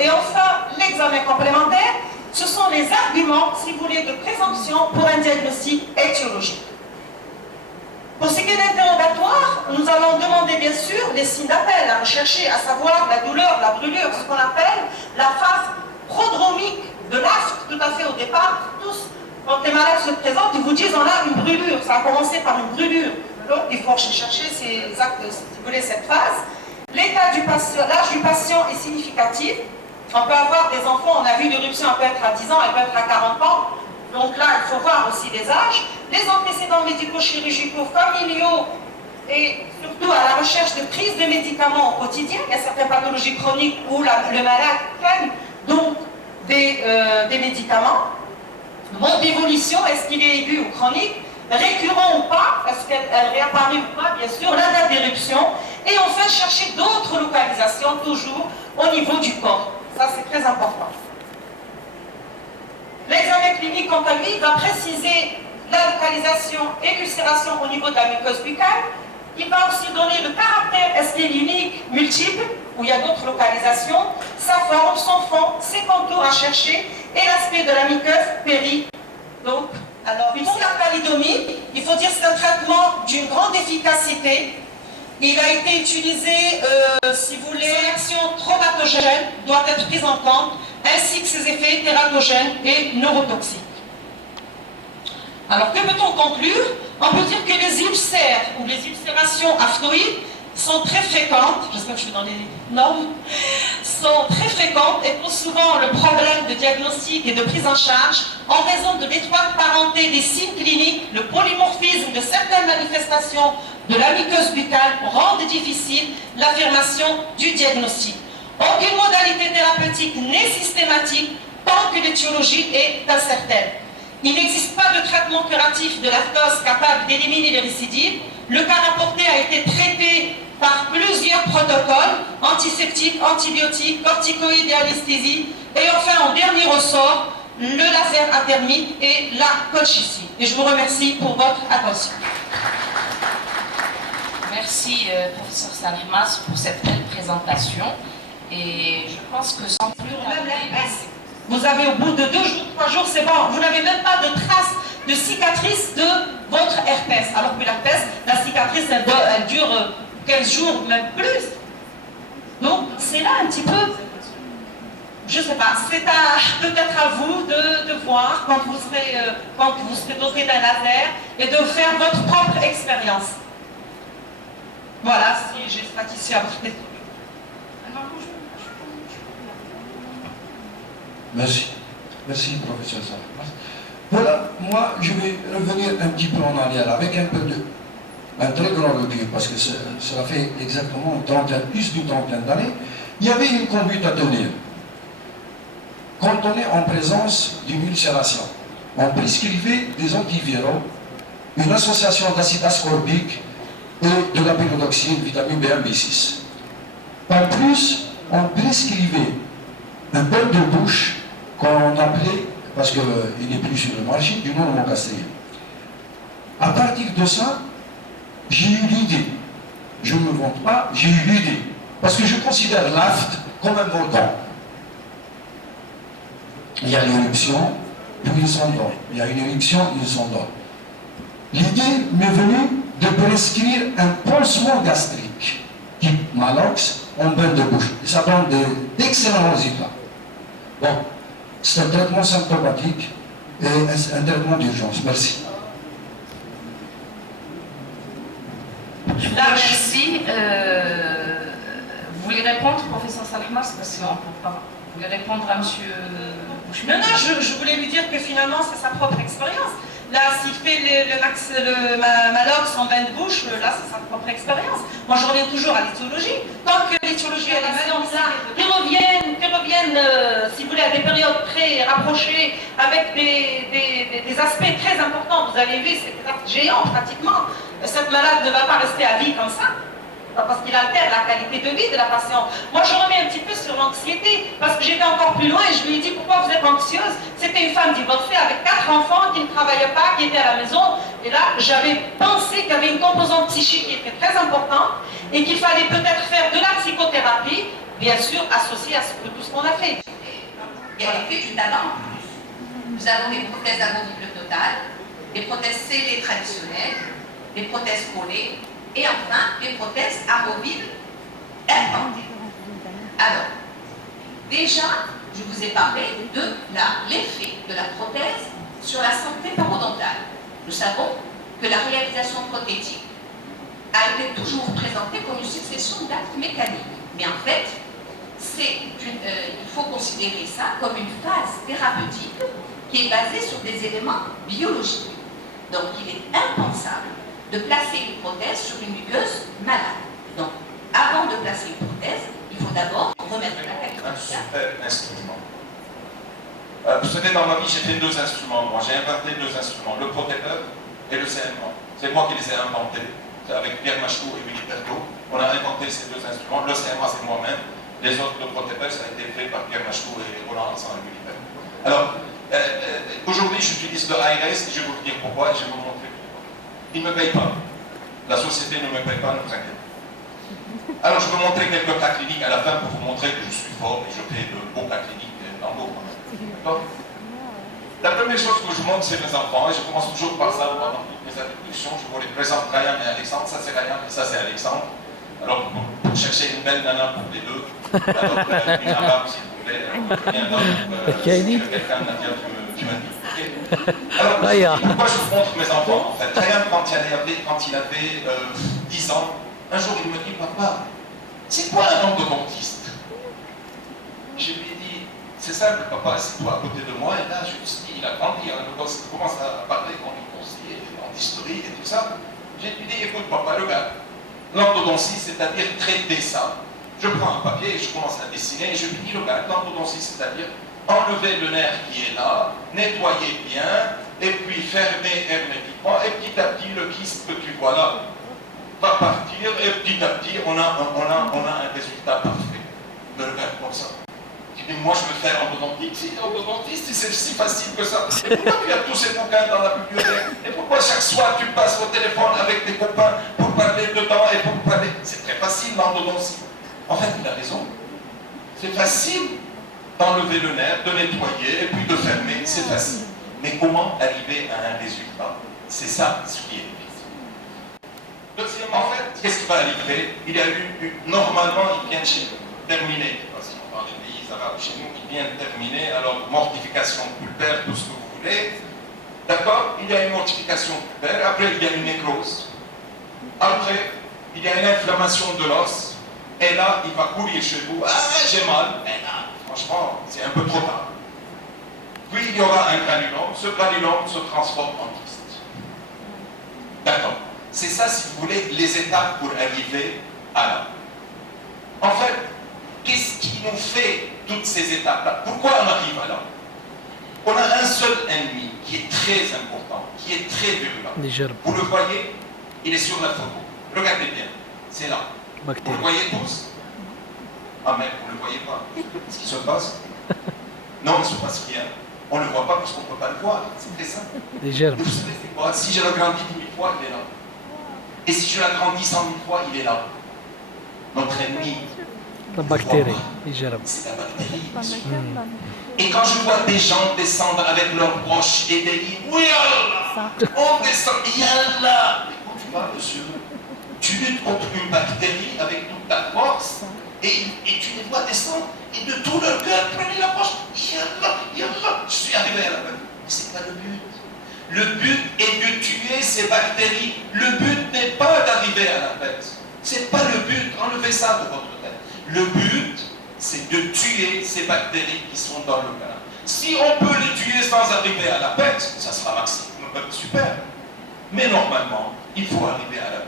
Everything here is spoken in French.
Et enfin, l'examen complémentaire, ce sont les arguments, si vous voulez, de présomption pour un diagnostic étiologique. Pour ce qui est d'interrogatoire, nous allons demander bien sûr les signes d'appel à rechercher, à savoir la douleur, la brûlure, ce qu'on appelle la phase prodromique de l'asthme, tout à fait au départ. Tous, quand les malades se présentent, ils vous disent on a une brûlure, ça a commencé par une brûlure. Donc il faut chercher ces actes, si vous voulez, cette phase. L'état du patient, l'âge du patient est significatif. On peut avoir des enfants, on a vu l'éruption, elle peut être à 10 ans, elle peut être à 40 ans. Donc là, il faut voir aussi les âges. Les antécédents médico-chirurgicaux, familiaux et surtout à la recherche de prise de médicaments au quotidien. Il y a certaines pathologies chroniques où le malade prenne donc des médicaments. Mode d'évolution, est-ce qu'il est aigu ou chronique? Récurrent ou pas, est-ce qu'elle réapparaît ou pas, bien sûr, la date d'éruption. Et enfin, chercher d'autres localisations, toujours au niveau du corps. Ça, c'est très important. L'examen clinique, quant à lui, va préciser la localisation et l'ulcération au niveau de la muqueuse buccale. Il va aussi donner le caractère, est-ce qu'il est unique, multiple, où il y a d'autres localisations, sa forme, son fond, ses contours à chercher, et l'aspect de la muqueuse péri. Donc, alors, pour la thalidomide, il faut dire que c'est un traitement d'une grande efficacité. Il a été utilisé, si vous voulez, l'action traumatogène doit être prise en compte, ainsi que ses effets tératogènes et neurotoxiques. Alors, que peut-on conclure? On peut dire que les ulcères ou les ulcérations aphnoïdes sont très fréquentes, j'espère que je suis dans les normes, sont très fréquentes et posent souvent le problème de diagnostic et de prise en charge en raison de l'étroite parenté des signes cliniques, le polymorphisme de certaines manifestations de la muqueuse buccale rendent difficile l'affirmation du diagnostic. Aucune modalité thérapeutique n'est systématique tant que l'étiologie est incertaine. Il n'existe pas de traitement curatif de l'arthrose capable d'éliminer les récidives. Le cas rapporté a été traité par plusieurs protocoles, antiseptiques, antibiotiques, corticoïdes et anesthésie. Et enfin, en dernier ressort, le laser athermique et la colchicine. Et je vous remercie pour votre attention. Merci, professeur Salmas, pour cette belle présentation. Et je pense que sans plus vous avez au bout de 2 jours, 3 jours, c'est bon. Vous n'avez même pas de traces de cicatrice de votre herpès. Alors que l'herpès, la cicatrice, elle dure 15 jours, même plus. Donc, c'est là un petit peu, je ne sais pas, c'est peut-être à vous de voir quand vous serez doté d'un laser et de faire votre propre expérience. Voilà, si j'ai satisfait à votre question. Merci. Merci, professeur Salmas. Voilà, moi, je vais revenir un petit peu en arrière avec un très grand recul, parce que cela fait exactement plus d'une trentaine d'années. Il y avait une conduite à tenir. Quand on est en présence d'une ulcération, on prescrivait des antiviraux, une association d'acide ascorbique et de la pyridoxine, vitamine B1, B6. En plus, on prescrivait un bain de bouche qu'on appelait, parce qu'il n'est plus sur le marché, du nom de mon castellier. À partir de ça, j'ai eu l'idée, je ne me vante pas, j'ai eu l'idée, parce que je considère l'AFT comme un volcan. Il y a l'éruption, puis il s'endort. Il y a une éruption, il s'endort. L'idée m'est venue de prescrire un pansement gastrique, type Malox, en bain de bouche. Et ça donne d'excellents résultats. Bon, c'est un traitement symptomatique et un traitement d'urgence. Merci. Je vous remercie. Vous voulez répondre, professeur Salmas, parce qu'on ne peut pas. Vous voulez répondre à monsieur Bouchemont? Non, je voulais lui dire que finalement, c'est sa propre expérience. Là, s'il fait le Malox en bain de bouche, là, c'est sa propre expérience. Moi, je reviens toujours à l'étiologie. Tant que l'étiologie est là, qui reviennent, si vous voulez, à des périodes très rapprochées, avec des aspects très importants. Vous avez vu, c'est géant pratiquement. Cette malade ne va pas rester à vie comme ça, parce qu'il altère la qualité de vie de la patiente. Moi, je remets un petit peu sur l'anxiété, parce que j'étais encore plus loin et je lui ai dit, pourquoi vous êtes anxieuse? C'était une femme divorcée avec 4 enfants qui ne travaillait pas, qui était à la maison. Et là, j'avais pensé qu'il y avait une composante psychique qui était très importante et qu'il fallait peut-être faire de la psychothérapie bien sûr associé à tout ce qu'on a fait. Il y a l'effet du talent. Nous avons des prothèses amovibles totales, des prothèses scellées traditionnelles, des prothèses collées et enfin des prothèses amovibles implantées. Alors, déjà, je vous ai parlé de l'effet de la prothèse sur la santé parodontale. Nous savons que la réalisation prothétique a été toujours présentée comme une succession d'actes mécaniques. Mais en fait, il faut considérer ça comme une phase thérapeutique qui est basée sur des éléments biologiques. Donc, il est impensable de placer une prothèse sur une muqueuse malade. Donc, avant de placer une prothèse, il faut d'abord remettre la qualité. Un super instrument. Vous savez, dans ma vie, j'ai fait 2 instruments. Moi, j'ai inventé 2 instruments, le protecteur et le CMA. C'est moi qui les ai inventés. Avec Pierre Machou et Willy Berthaud, on a inventé ces 2 instruments. Le CMA, c'est moi-même. Les autres, le protecteur, ça a été fait par Pierre Machou et Roland Hansan et Willy Berthaud. Alors, aujourd'hui, j'utilise le IRS et je vais vous dire pourquoi et je vais vous montrer pourquoi. Ils ne me payent pas. La société ne me paye pas, ne vous inquiétez pas. Alors, je vais vous montrer quelques cas cliniques à la fin pour vous montrer que je suis fort et je fais de beaux cas cliniques dans l'eau. D'accord ? La première chose que je montre, c'est mes enfants, et je commence toujours par ça pendant toutes mes introductions. Je vous les présente, Ryan et Alexandre. Ça, c'est Ryan et ça, c'est Alexandre. Alors, pour chercher une belle nana pour les deux, alors, une arabe, s'il vous plaît, bien quelqu'un n'a dit tu m'as dit. Alors, pourquoi je vous montre mes enfants, en fait? Ryan, quand il avait 10 ans, un jour, il me dit, papa, c'est quoi un endodontiste? Je lui ai dit, c'est simple, papa, c'est toi à côté de moi, et là, je me suis dit, il a grandi, hein, il commence à parler en conseiller, en historique et tout ça. J'ai lui dit, écoute, papa, le gars, l'endodontie, c'est-à-dire traiter ça. Je prends un papier et je commence à dessiner, et je lui dis, le gars, l'endodontie, c'est-à-dire enlever le nerf qui est là, nettoyer bien, et puis fermer hermétiquement, et petit à petit, le kyste que tu vois là va partir, et petit à petit, on a un résultat parfait. De le faire comme ça. Et moi, je veux faire endodontiste, c'est si facile que ça. Et pourquoi tu as tous ces bouquins dans la bibliothèque? Et pourquoi chaque soir tu passes au téléphone avec tes copains pour parler dedans et pour parler? C'est très facile l'endodontie. En fait, il a raison. C'est facile d'enlever le nerf, de nettoyer et puis de fermer, c'est facile. Mais comment arriver à un résultat? C'est ça ce qui est difficile. Deuxièmement, en fait, qu'est-ce qui va arriver? Il y a eu, normalement, il vient chez nous, terminé. Dans les pays arabes chez nous, qui viennent terminer, alors mortification pulpaire, tout ce que vous voulez. D'accord? Il y a une mortification pulpaire, après il y a une nécrose. Après, il y a une inflammation de l'os, et là, il va courir chez vous. Ah, j'ai mal. Et là, franchement, c'est un peu trop tard. Puis il y aura un granulome, ce granulome se transforme en kyste. D'accord? C'est ça, si vous voulez, les étapes pour arriver à là. En fait, qu'est-ce qui nous fait toutes ces étapes-là? Pourquoi on arrive à là? On a un seul ennemi qui est très important, qui est très virulent. Vous le voyez? Il est sur la photo. Regardez bien. C'est là. Vous le voyez tous? Ah mais vous ne le voyez pas. Qu'est-ce qui se passe? Non, il ne se passe rien. On ne le voit pas parce qu'on ne peut pas le voir. C'est très simple. Des germes. Vous savez quoi? Si je l'agrandis 10 000 fois, il est là. Et si je l'agrandis 100 000 fois, il est là. Notre ennemi. La bactérie, les germes. C'est la bactérie. Et quand je vois des gens descendre avec leurs broches et des lits, oui, Allah, on descend, Yallah. Écoute pas, monsieur. Tu luttes contre une bactérie avec toute ta force et tu les vois descendre et de tout leur cœur, prenez la broche, Yallah, Yallah. Je suis arrivé à la fin. Mais c'est pas le but. Le but est de tuer ces bactéries. Le but n'est pas d'arriver à la tête. C'est pas le but. Enlevez ça de votre tête. Le but, c'est de tuer ces bactéries qui sont dans le canal. Si on peut les tuer sans arriver à la pète, ça sera maximum super. Mais normalement, il faut arriver à la pète.